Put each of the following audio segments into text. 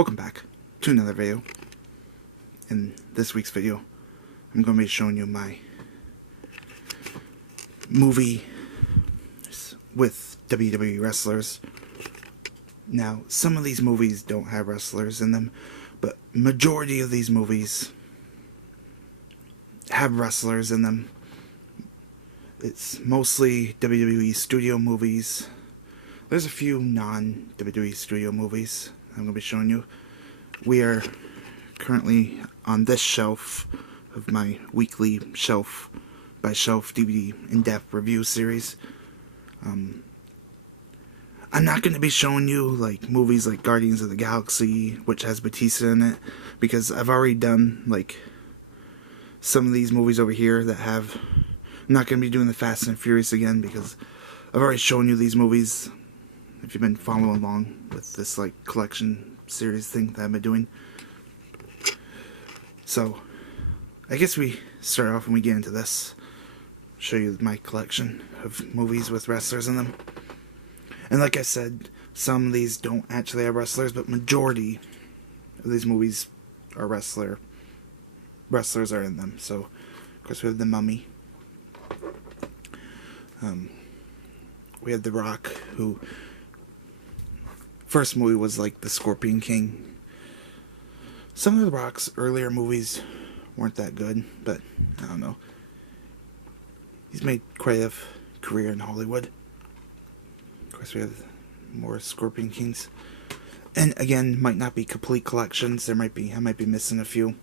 Welcome back to another video. In this week's video, I'm going to be showing you my movie with WWE wrestlers. Now, some of these movies don't have wrestlers in them, but majority of these movies have wrestlers in them. It's mostly WWE Studio movies. There's a few non-WWE Studio movies I'm going to be showing you. We are currently on this shelf of my weekly shelf by shelf DVD in-depth review series. I'm not going to be showing you like movies like Guardians of the Galaxy, which has Batista in it, because I've already done like some of these movies over here that have. I'm not going to be doing the Fast and Furious again because I've already shown you these movies. If you've been following along with this like collection series thing that I've been doing. So, I guess we start off and we get into this. Show you my collection of movies with wrestlers in them. And like I said, some of these don't actually have wrestlers, but majority of these movies are wrestlers are in them. So, of course, we have The Mummy. We have The Rock, who first movie was like The Scorpion King. Some of The Rock's earlier movies weren't that good, but I don't know. He's made quite a career in Hollywood. Of course, we have more Scorpion Kings. And again, might not be complete collections. I might be missing a few.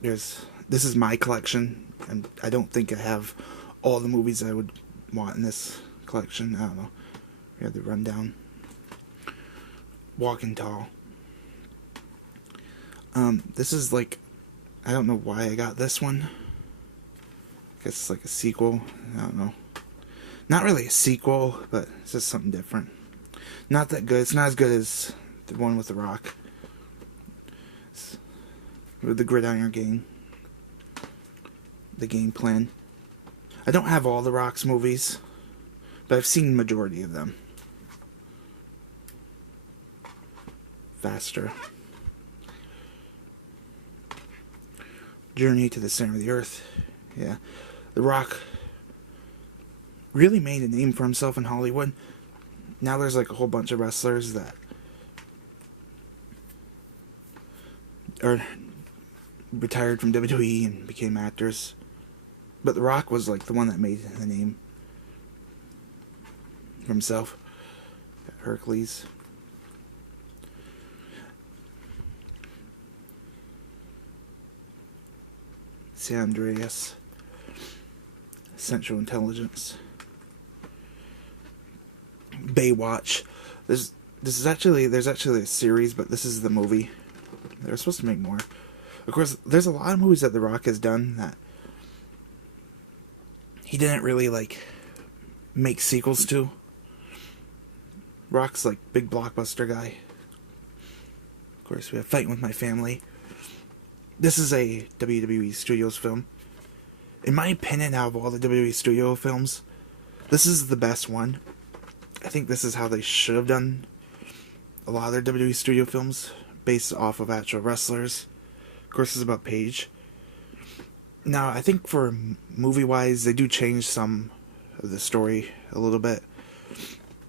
This is my collection, and I don't think I have all the movies I would want in this collection. I don't know. We have the rundown. Walking Tall. This is like, I don't know why I got this one. I guess it's like a sequel. I don't know. Not really a sequel, but it's just something different. Not that good. It's not as good as the one with The Rock. It's with the Gridiron Gang. The Game Plan. I don't have all The Rock's movies, but I've seen the majority of them. Faster. Journey to the Center of the Earth. Yeah. The Rock really made a name for himself in Hollywood. Now there's like a whole bunch of wrestlers that are retired from WWE and became actors. But The Rock was like the one that made the name for himself. Hercules. San Andreas. Central Intelligence. Baywatch. There's actually a series, but this is the movie. They're supposed to make more. Of course, there's a lot of movies that The Rock has done that he didn't really like make sequels to. Rock's like big blockbuster guy. Of course, we have Fighting With My Family. This is a WWE Studios film. In my opinion, out of all the WWE Studio films, this is the best one. I think this is how they should have done a lot of their WWE Studio films, based off of actual wrestlers. Of course, it's about Paige. Now, I think for movie-wise, they do change some of the story a little bit.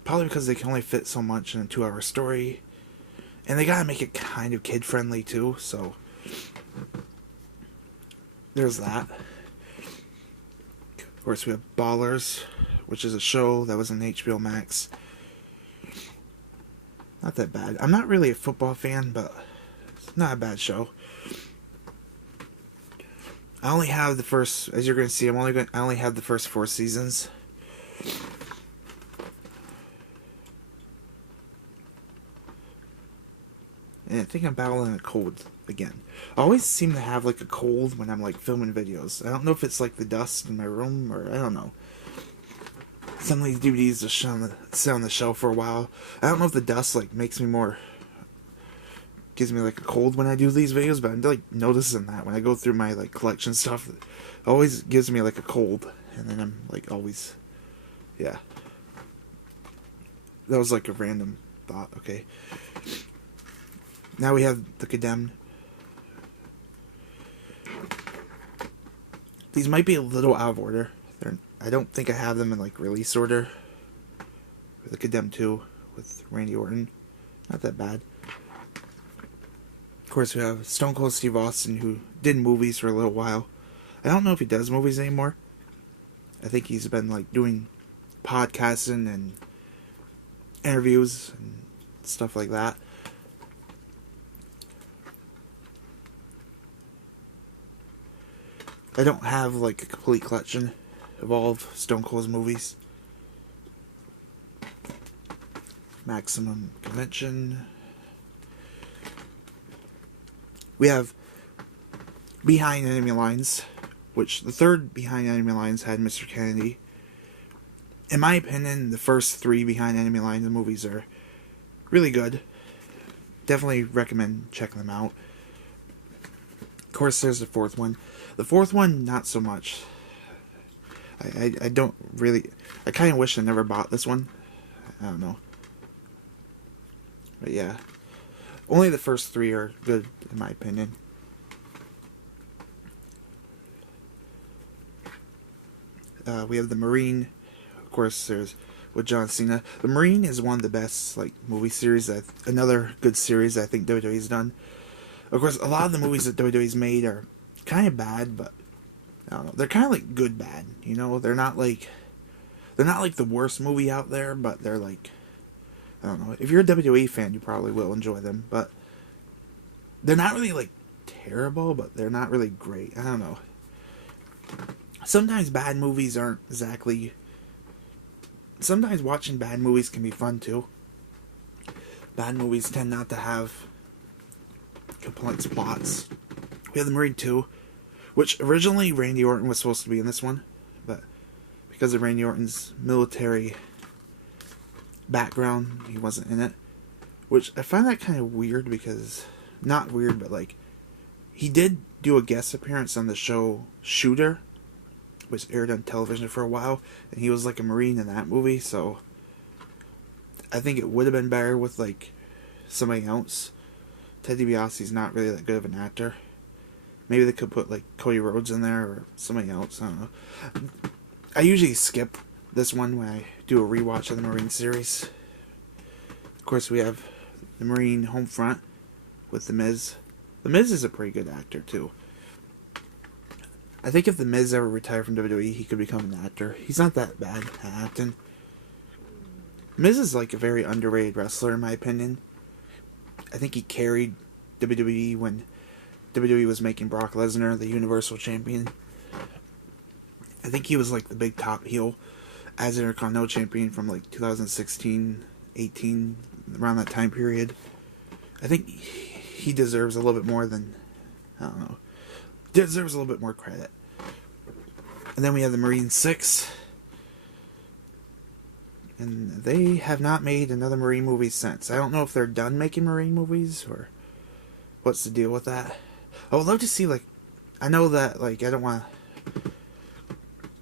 Probably because they can only fit so much in a 2-hour story. And they gotta make it kind of kid-friendly, too, so there's that. Of course, we have Ballers, which is a show that was on HBO Max. Not that bad. I'm not really a football fan, but it's not a bad show. I only have the first, as you're going to see, I only have the first 4 seasons. And I think I'm battling a cold again. I always seem to have like a cold when I'm like filming videos. I don't know if it's like the dust in my room or I don't know. Some of these DVDs just sit on the shelf for a while. I don't know if the dust like makes me more, gives me like a cold when I do these videos, but I'm like noticing that when I go through my like collection stuff, it always gives me like a cold, and then I'm like always, yeah. That was like a random thought. Okay. Now we have The Condemned. These might be a little out of order. I don't think I have them in like release order. The Condemned 2 with Randy Orton. Not that bad. Of course, we have Stone Cold Steve Austin, who did movies for a little while. I don't know if he does movies anymore. I think he's been like doing podcasting and interviews and stuff like that. I don't have like a complete collection of all of Stone Cold's movies. Maximum Convention. We have Behind Enemy Lines, which the third Behind Enemy Lines had Mr. Kennedy. In my opinion, the first three Behind Enemy Lines movies are really good. Definitely recommend checking them out. Of course, there's the fourth one. The fourth one, not so much. I don't really... I kind of wish I never bought this one. I don't know. But yeah. Only the first three are good, in my opinion. We have the Marine. Of course, there's with John Cena. The Marine is one of the best like movie series. Another good series I think WWE's done. Of course, a lot of the movies that WWE's made are kind of bad, but I don't know. They're kind of like good bad. You know, they're not like the worst movie out there, but they're like, I don't know. If you're a WWE fan, you probably will enjoy them, but they're not really like terrible, but they're not really great. I don't know. Sometimes bad movies aren't exactly... Sometimes watching bad movies can be fun too. Bad movies tend not to have complex plots. We have the Marine 2, which originally Randy Orton was supposed to be in this one, but because of Randy Orton's military background, he wasn't in it. Which I find that kind of weird because... Not weird, but like... He did do a guest appearance on the show Shooter, which aired on television for a while, and he was like a Marine in that movie, so I think it would have been better with like somebody else. Ted DiBiase's not really that good of an actor. Maybe they could put like Cody Rhodes in there or somebody else, I don't know. I usually skip this one when I do a rewatch of the Marine series. Of course, we have the Marine Homefront with The Miz. The Miz is a pretty good actor too. I think if The Miz ever retired from WWE, he could become an actor. He's not that bad at acting. Miz is like a very underrated wrestler in my opinion. I think he carried WWE when WWE was making Brock Lesnar the Universal Champion. I think he was like the big top heel as Intercontinental Champion from like 2016, 18, around that time period. I think he deserves a little bit more than, I don't know, deserves a little bit more credit. And then we have the Marine 6. And they have not made another Marine movie since. I don't know if they're done making Marine movies or what's the deal with that. I would love to see like, I know that like I would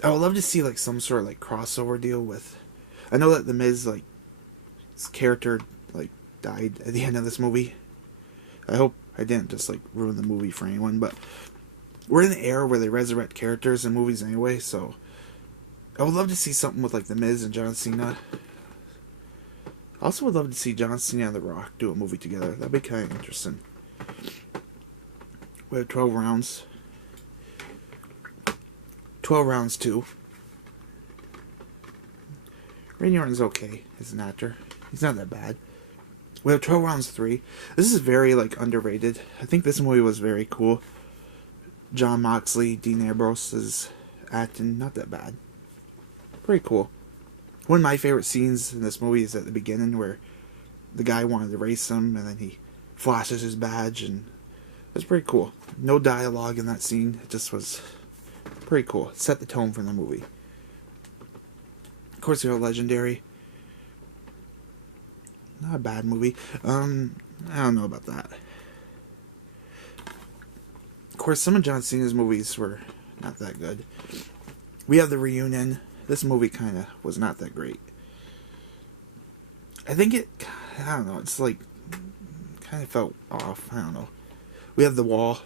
love to see like some sort of like crossover deal with, I know that the Miz like his character like died at the end of this movie. I hope I didn't just like ruin the movie for anyone, but we're in the era where they resurrect characters in movies anyway, so I would love to see something with like The Miz and John Cena. I also would love to see John Cena and The Rock do a movie together. That'd be kind of interesting. We have 12 rounds. 12 rounds 2. Randy Orton's okay as an actor. He's not that bad. We have 12 rounds 3. This is very like underrated. I think this movie was very cool. John Moxley, Dean Ambrose is acting not that bad. Pretty cool. One of my favorite scenes in this movie is at the beginning where the guy wanted to race him and then he flashes his badge, and it's pretty cool. No dialogue in that scene. It just was pretty cool. It set the tone for the movie. Of course, you have Legendary. Not a bad movie. I don't know about that. Of course, some of John Cena's movies were not that good. We have The Reunion. This movie kind of was not that great. I think I don't know, it's like kind of felt off. I don't know. We have The Wall.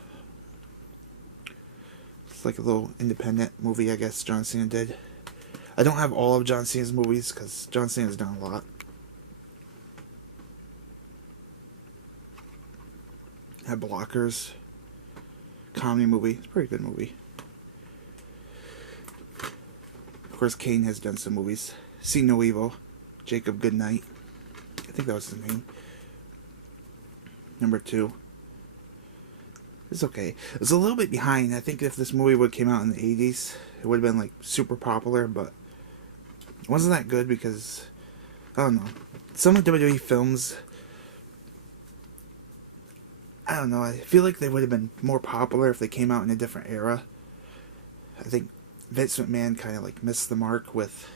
It's like a little independent movie, I guess, John Cena did. I don't have all of John Cena's movies, because John Cena's done a lot. I have Blockers. Comedy movie. It's a pretty good movie. Of course, Kane has done some movies. See No Evil. Jacob Goodnight. I think that was his name. Number 2. It's okay. It's a little bit behind. I think if this movie would have came out in the 80s, it would have been like super popular, but it wasn't that good because, I don't know. Some of the WWE films, I don't know, I feel like they would have been more popular if they came out in a different era. I think Vince McMahon kind of like missed the mark with...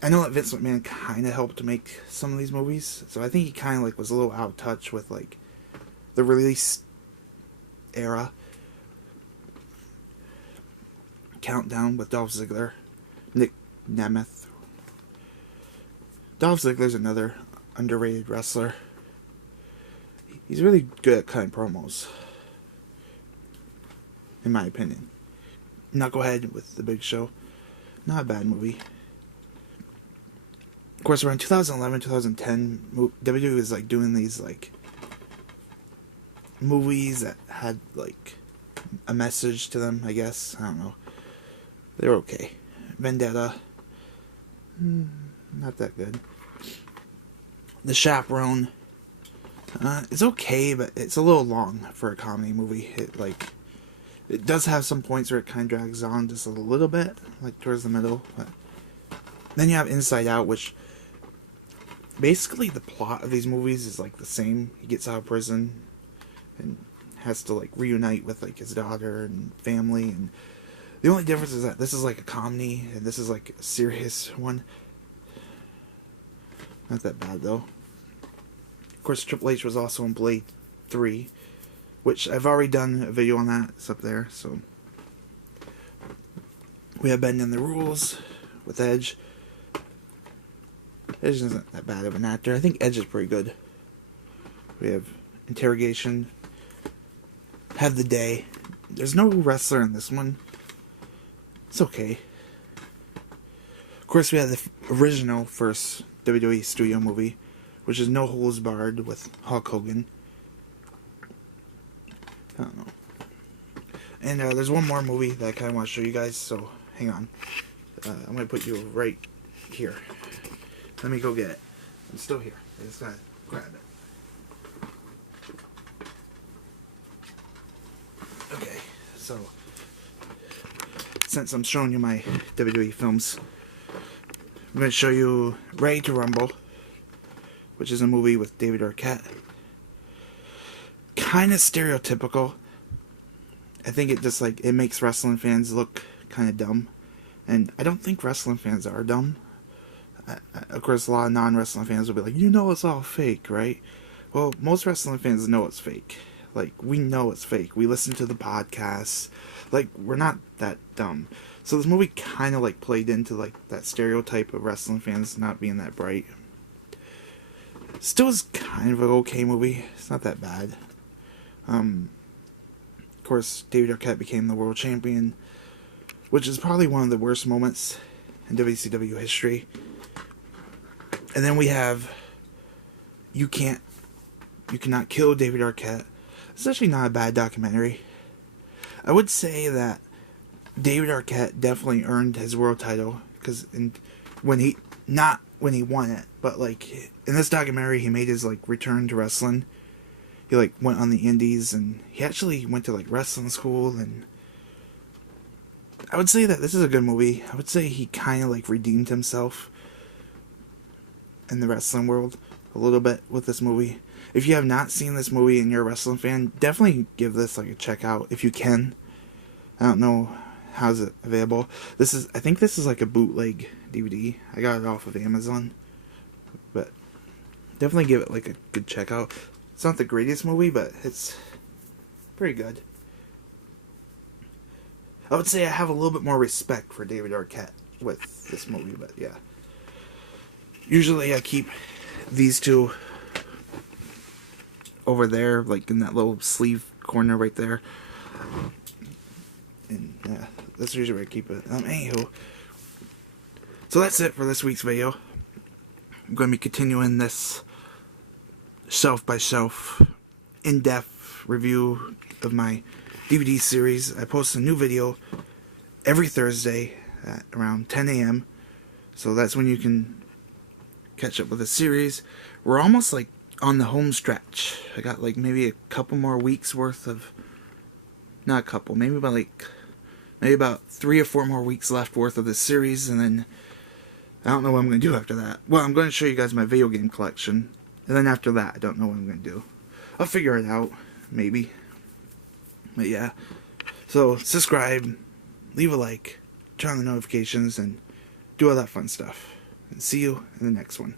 I know that Vince McMahon kind of helped to make some of these movies, so I think he kind of like was a little out of touch with like the release era. Countdown with Dolph Ziggler, Nick Nemeth. Dolph Ziggler's another underrated wrestler. He's really good at cutting promos, in my opinion. Knucklehead with The Big Show. Not a bad movie. Of course, around 2011, 2010, WWE was like doing these like movies that had like a message to them, I guess. I don't know. They were okay. Vendetta. Not that good. The Chaperone. It's okay, but it's a little long for a comedy movie. It does have some points where it kind of drags on just a little bit, like towards the middle. But then you have Inside Out, which basically the plot of these movies is like the same. He gets out of prison and has to like reunite with like his daughter and family, and the only difference is that this is like a comedy and this is like a serious one. Not that bad though. Of course, Triple H was also in Blade 3, which I've already done a video on that. It's up there. So we have Bending the Rules with Edge. Edge isn't that bad of an actor. I think Edge is pretty good. We have Interrogation. Have the Day. There's no wrestler in this one. It's okay. Of course, we have the original first WWE Studio movie, which is No Holds Barred with Hulk Hogan. I don't know. And there's one more movie that I kind of want to show you guys, so hang on. I'm going to put you right here. Let me go get it. I'm still here. I just got to grab it. Okay, so since I'm showing you my WWE films, I'm going to show you Ready to Rumble, which is a movie with David Arquette. Kind of stereotypical. I think it just like it makes wrestling fans look kind of dumb, and I don't think wrestling fans are dumb. Of course, a lot of non-wrestling fans will be like, you know it's all fake, right? Well, most wrestling fans know it's fake. Like, we know it's fake. We listen to the podcasts. Like, we're not that dumb. So this movie kind of like played into like that stereotype of wrestling fans not being that bright. Still is kind of an okay movie. It's not that bad. Of course, David Arquette became the world champion, which is probably one of the worst moments in WCW history. And then we have You Cannot Kill David Arquette. It's actually not a bad documentary. I would say that David Arquette definitely earned his world title, because when he won it, but like in this documentary he made his like return to wrestling. He like went on the indies, and he actually went to like wrestling school, and I would say that this is a good movie. I would say he kind of like redeemed himself in the wrestling world a little bit with this movie. If you have not seen this movie and you're a wrestling fan, definitely give this like a check out if you can. I don't know how's it available. I think this is like a bootleg DVD. I got it off of Amazon, but definitely give it like a good check out. It's not the greatest movie, but it's pretty good. I would say I have a little bit more respect for David Arquette with this movie, but yeah. Usually I keep these two over there, like in that little sleeve corner right there. And yeah, that's usually where I keep it. Anywho, so that's it for this week's video. I'm going to be continuing this shelf by shelf, in-depth review of my DVD series. I post a new video every Thursday at around 10 a.m. So that's when you can catch up with the series. We're almost like on the home stretch. I got like maybe a couple more weeks worth of, not a couple, maybe about 3 or 4 more weeks left worth of this series, and then I don't know what I'm going to do after that. Well, I'm going to show you guys my video game collection, and then after that, I don't know what I'm going to do. I'll figure it out, maybe. But yeah, so subscribe, leave a like, turn on the notifications, and do all that fun stuff. And see you in the next one.